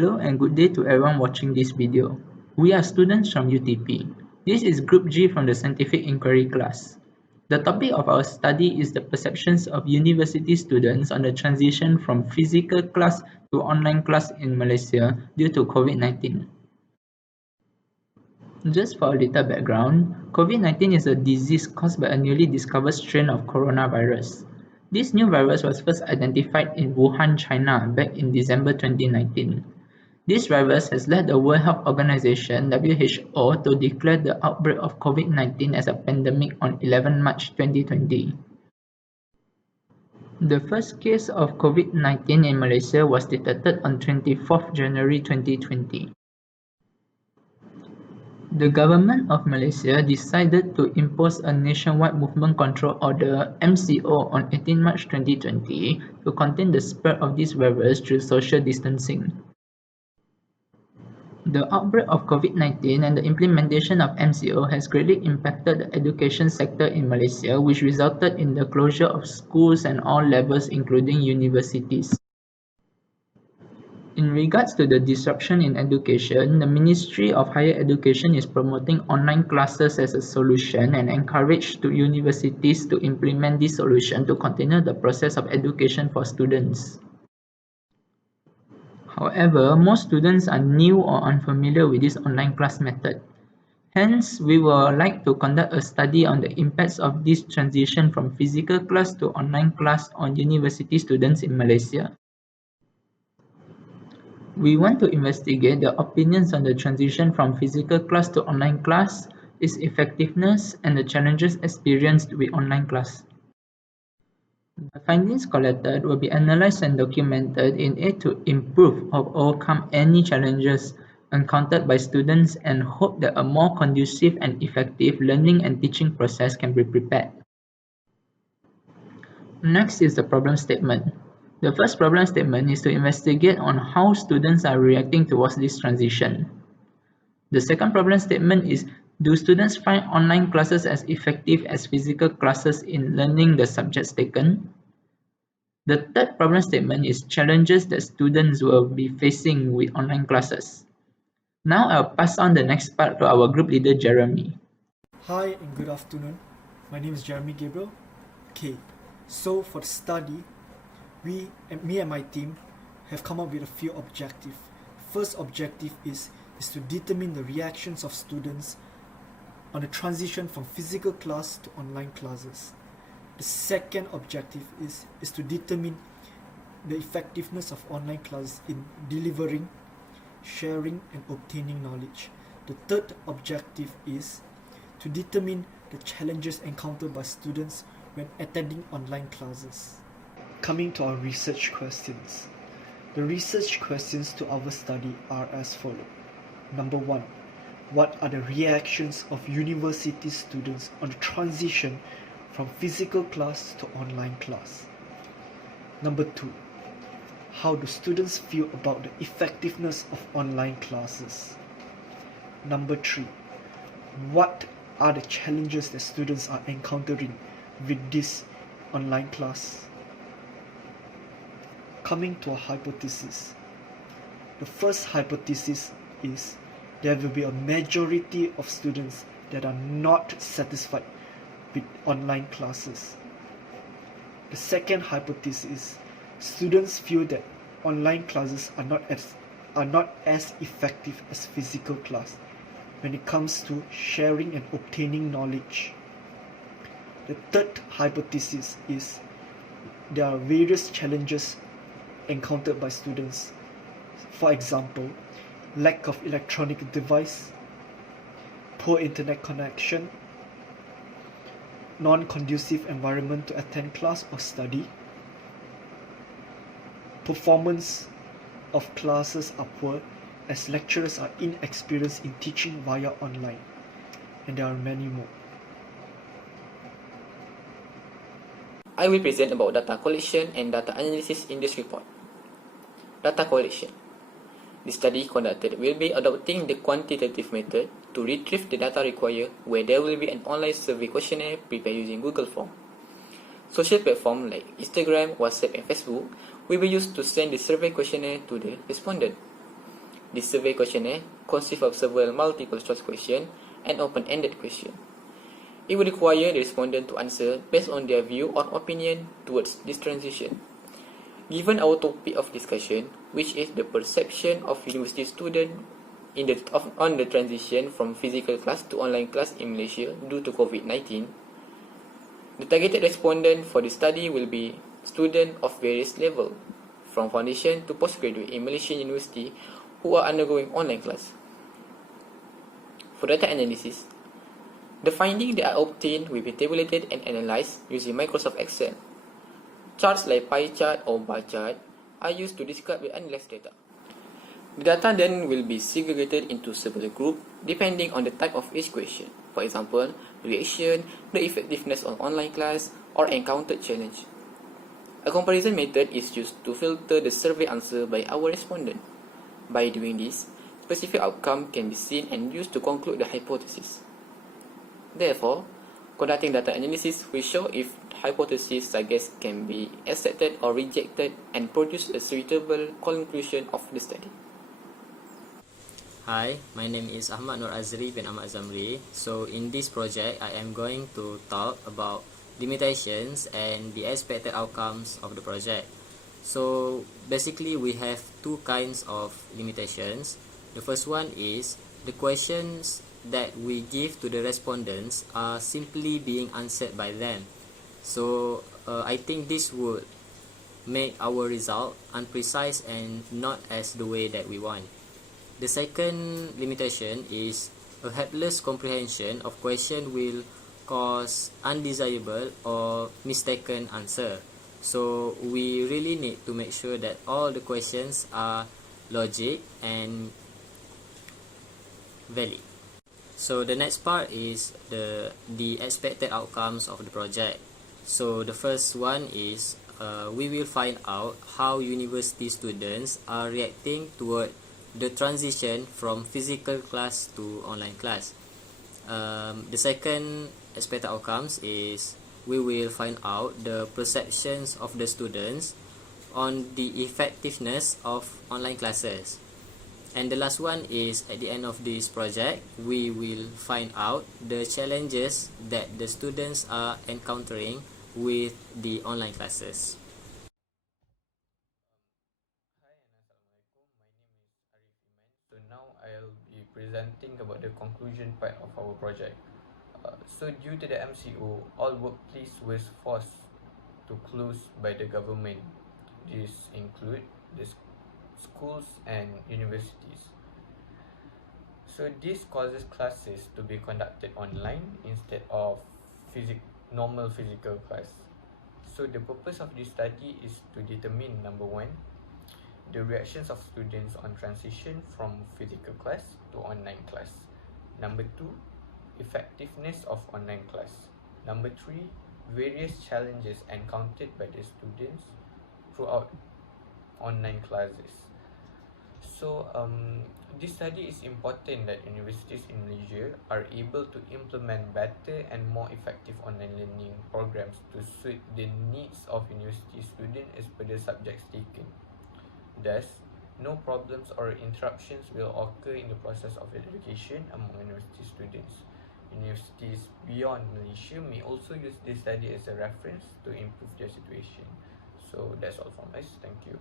Hello and good day to everyone watching this video. We are students from UTP. This is Group G from the Scientific Inquiry class. The topic of our study is the perceptions of university students on the transition from physical class to online class in Malaysia due to COVID-19. Just for a little background, COVID-19 is a disease caused by a newly discovered strain of coronavirus. This new virus was first identified in Wuhan, China back in December 2019. This virus has led the World Health Organization (WHO) to declare the outbreak of COVID-19 as a pandemic on 11 March 2020. The first case of COVID-19 in Malaysia was detected on 24th January 2020. The government of Malaysia decided to impose a nationwide movement control order (MCO) on 18 March 2020 to contain the spread of this virus through social distancing. The outbreak of COVID-19 and the implementation of MCO has greatly impacted the education sector in Malaysia, which resulted in the closure of schools at all levels including universities. In regards to the disruption in education, the Ministry of Higher Education is promoting online classes as a solution and encouraged universities to implement this solution to continue the process of education for students. However, most students are new or unfamiliar with this online class method. Hence, we would like to conduct a study on the impacts of this transition from physical class to online class on university students in Malaysia. We want to investigate the opinions on the transition from physical class to online class, its effectiveness, and the challenges experienced with online class. The findings collected will be analyzed and documented in aid to improve or overcome any challenges encountered by students and hope that a more conducive and effective learning and teaching process can be prepared. Next is the problem statement. The first problem statement is to investigate on how students are reacting towards this transition. The second problem statement is, do students find online classes as effective as physical classes in learning the subjects taken? The third problem statement is challenges that students will be facing with online classes. Now I'll pass on the next part to our group leader Jeremy. Hi and good afternoon. My name is Jeremy Gabriel. Okay, so for the study, me and my team have come up with a few objectives. First objective is to determine the reactions of students on the transition from physical class to online classes. The second objective is to determine the effectiveness of online classes in delivering, sharing, and obtaining knowledge. The third objective is to determine the challenges encountered by students when attending online classes. Coming to our research questions. The research questions to our study are as follows. Number 1. What are the reactions of university students on the transition from physical class to online class? Number 2. How do students feel about the effectiveness of online classes? Number 3. What are the challenges that students are encountering with this online class? Coming to a hypothesis. The first hypothesis is there will be a majority of students that are not satisfied with online classes. The second hypothesis is students feel that online classes are not as effective as physical class when it comes to sharing and obtaining knowledge. The third hypothesis is there are various challenges encountered by students. For example, lack of electronic device, poor internet connection, non-conducive environment to attend class or study, performance of classes are poor as lecturers are inexperienced in teaching via online, and there are many more. I will present about data collection and data analysis in this report. Data collection. The study conducted will be adopting the quantitative method to retrieve the data required, where there will be an online survey questionnaire prepared using Google Form. Social platforms like Instagram, WhatsApp, and Facebook will be used to send the survey questionnaire to the respondent. This survey questionnaire consists of several multiple choice questions and open-ended questions. It will require the respondent to answer based on their view or opinion towards this transition. Given our topic of discussion, which is the perception of university students on the transition from physical class to online class in Malaysia due to COVID-19, the targeted respondent for the study will be students of various levels, from foundation to postgraduate in Malaysian university who are undergoing online class. For data analysis, the findings that are obtained will be tabulated and analyzed using Microsoft Excel. Charts like pie chart or bar chart are used to describe the analyzed data. The data then will be segregated into several groups depending on the type of each question. For example, reaction, the effectiveness of online class, or encountered challenge. A comparison method is used to filter the survey answer by our respondent. By doing this, specific outcome can be seen and used to conclude the hypothesis. Therefore, conducting data analysis will show if hypothesis suggest can be accepted or rejected and produce a suitable conclusion of the study. Hi, my name is Ahmad Nur Azri bin Ahmad Zamri. So in this project, I am going to talk about limitations and the expected outcomes of the project. So basically we have two kinds of limitations. The first one is the questions that we give to the respondents are simply being answered by them. So I think this would make our result unprecise and not as the way that we want. The second limitation is a helpless comprehension of question will cause undesirable or mistaken answer. So we really need to make sure that all the questions are logic and valid. So the next part is the expected outcomes of the project. So the first one is we will find out how university students are reacting toward the transition from physical class to online class. The second expected outcomes is we will find out the perceptions of the students on the effectiveness of online classes. And the last one is at the end of this project, we will find out the challenges that the students are encountering with the online classes. Hi and Assalamualaikum. My name is Arif Iman. So now I'll be presenting about the conclusion part of our project. So due to the MCO, all workplace was forced to close by the government. These include the schools and universities. So this causes classes to be conducted online instead of normal physical class. So the purpose of this study is to determine, number one, the reactions of students on transition from physical class to online class. Number two, effectiveness of online class. Number three, various challenges encountered by the students throughout online classes. So this study is important that universities in Malaysia are able to implement better and more effective online learning programs to suit the needs of university students as per the subjects taken. Thus, no problems or interruptions will occur in the process of education among university students. Universities beyond Malaysia may also use this study as a reference to improve their situation. So that's all from us. Thank you.